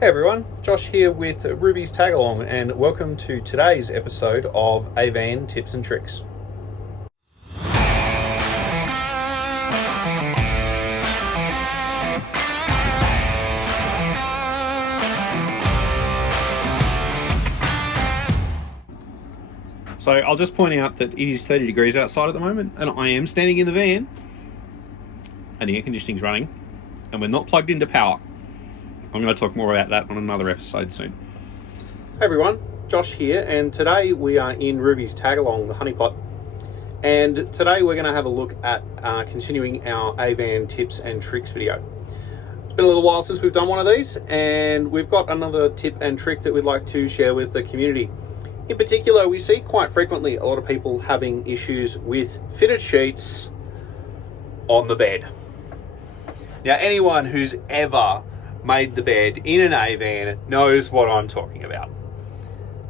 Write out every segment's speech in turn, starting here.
Hey everyone, Josh here with Ruby's Tagalong, and welcome to today's episode of AVan Tips and Tricks. So I'll just point out that it is 30 degrees outside at the moment, and I am standing in the van, and the air conditioning's running, and we're not plugged into power. I'm going to talk more about that on another episode soon. Hey everyone, Josh here, and today we are in Ruby's Tagalong, the honeypot. And today we're going to have a look at continuing our AVan tips and tricks video. It's been a little while since we've done one of these, and we've got another tip and trick that we'd like to share with the community. In particular, we see quite frequently a lot of people having issues with fitted sheets on the bed. Now, anyone who's ever made the bed in an AVan knows what I'm talking about.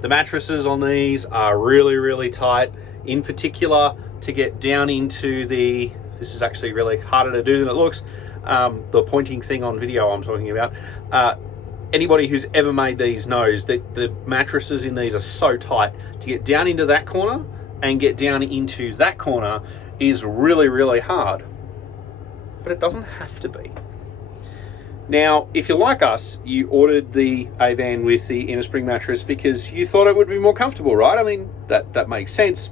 The mattresses on these are really tight. In particular, to get down into this is actually really harder to do than it looks, the pointing thing on video I'm talking about. Anybody who's ever made these knows that the mattresses in these are so tight. To get down into that corner and get down into that corner is really hard. But it doesn't have to be. Now, if you're like us, you ordered the AVan with the inner spring mattress because you thought it would be more comfortable, right? I mean, that makes sense.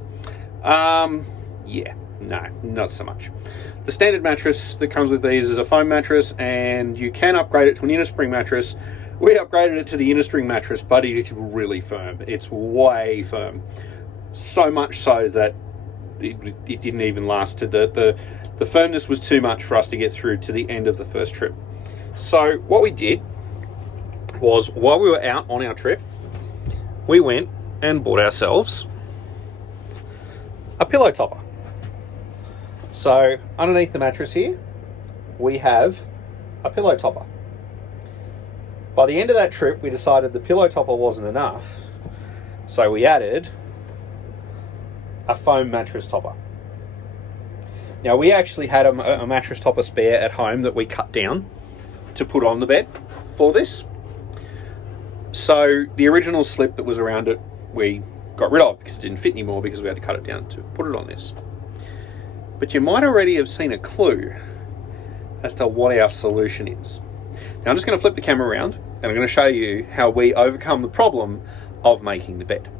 Yeah, no, not so much. The standard mattress that comes with these is a foam mattress, and you can upgrade it to an inner spring mattress. We upgraded it to the inner spring mattress, but it's really firm. It's way firm. So much so that it didn't even last to the firmness was too much for us to get through to the end of the first trip. So what we did was, while we were out on our trip, we went and bought ourselves a pillow topper. So underneath the mattress here, we have a pillow topper. By the end of that trip, we decided the pillow topper wasn't enough, so we added a foam mattress topper. Now, we actually had a mattress topper spare at home that we cut down to put on the bed for this. So the original slip that was around it, we got rid of because it didn't fit anymore, because we had to cut it down to put it on this. But you might already have seen a clue as to what our solution is. Now, I'm just going to flip the camera around, and I'm going to show you how we overcome the problem of making the bed.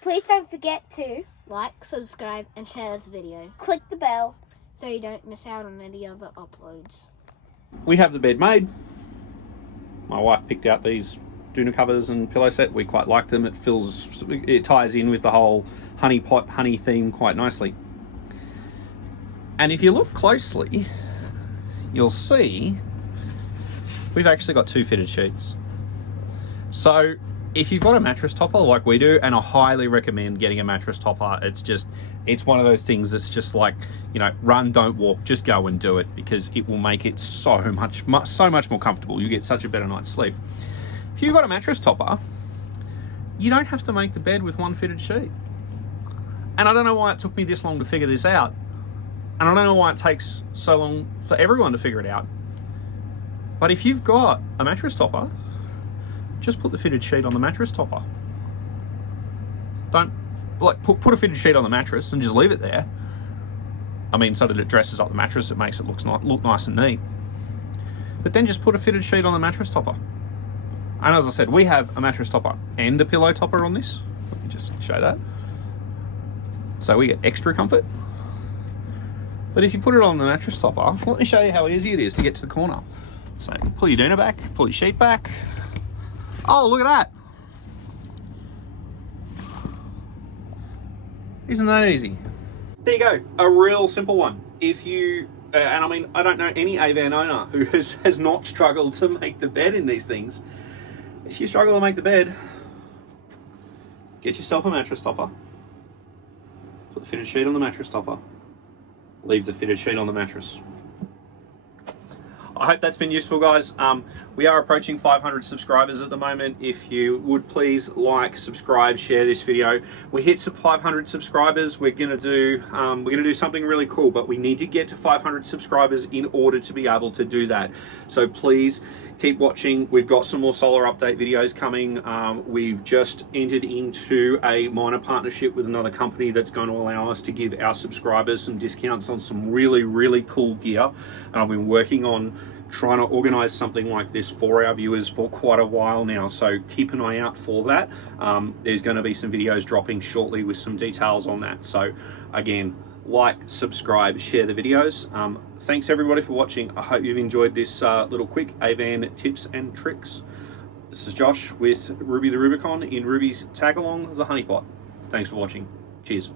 Please don't forget to like, subscribe, and share this video click the bell so you don't miss out on any other uploads. We have the bed made. My wife picked out these doona covers and pillow set. We quite like them. It ties in with the whole honey theme quite nicely. And if you look closely, you'll see we've actually got two fitted sheets. So if you've got a mattress topper like we do, and I highly recommend getting a mattress topper, it's one of those things that's just like, you know, run, don't walk, just go and do it, because it will make it so much more comfortable. You get such a better night's sleep. If you've got a mattress topper, you don't have to make the bed with one fitted sheet. And I don't know why it took me this long to figure this out. And I don't know why it takes so long for everyone to figure it out. But if you've got a mattress topper, just put the fitted sheet on the mattress topper. Don't put a fitted sheet on the mattress and just leave it there. I mean, so that it dresses up the mattress, it makes it look nice and neat. But then just put a fitted sheet on the mattress topper. And as I said, we have a mattress topper and a pillow topper on this. Let me just show that. So we get extra comfort. But if you put it on the mattress topper, let me show you how easy it is to get to the corner. So pull your doona back, pull your sheet back. Oh, look at that. Isn't that easy? There you go, a real simple one. If you, and I mean, I don't know any AVan owner who has not struggled to make the bed in these things. If you struggle to make the bed, get yourself a mattress topper. Put the fitted sheet on the mattress topper. Leave the fitted sheet on the mattress. I hope that's been useful, guys. We are approaching 500 subscribers at the moment. If you would please like, subscribe, share this video. We hit some 500 subscribers. We're gonna do something really cool, but we need to get to 500 subscribers in order to be able to do that. So please keep watching. We've got some more solar update videos coming. We've just entered into a minor partnership with another company that's going to allow us to give our subscribers some discounts on some really, really cool gear. And I've been working on trying to organize something like this for our viewers for quite a while now, so keep an eye out for that. There's going to be some videos dropping shortly with some details on that. So again, like, subscribe, share the videos. Thanks everybody for watching. I hope you've enjoyed this little quick AVan tips and tricks. This is Josh with Ruby the Rubicon in Ruby's Tag Along the Honeypot. Thanks for watching. Cheers.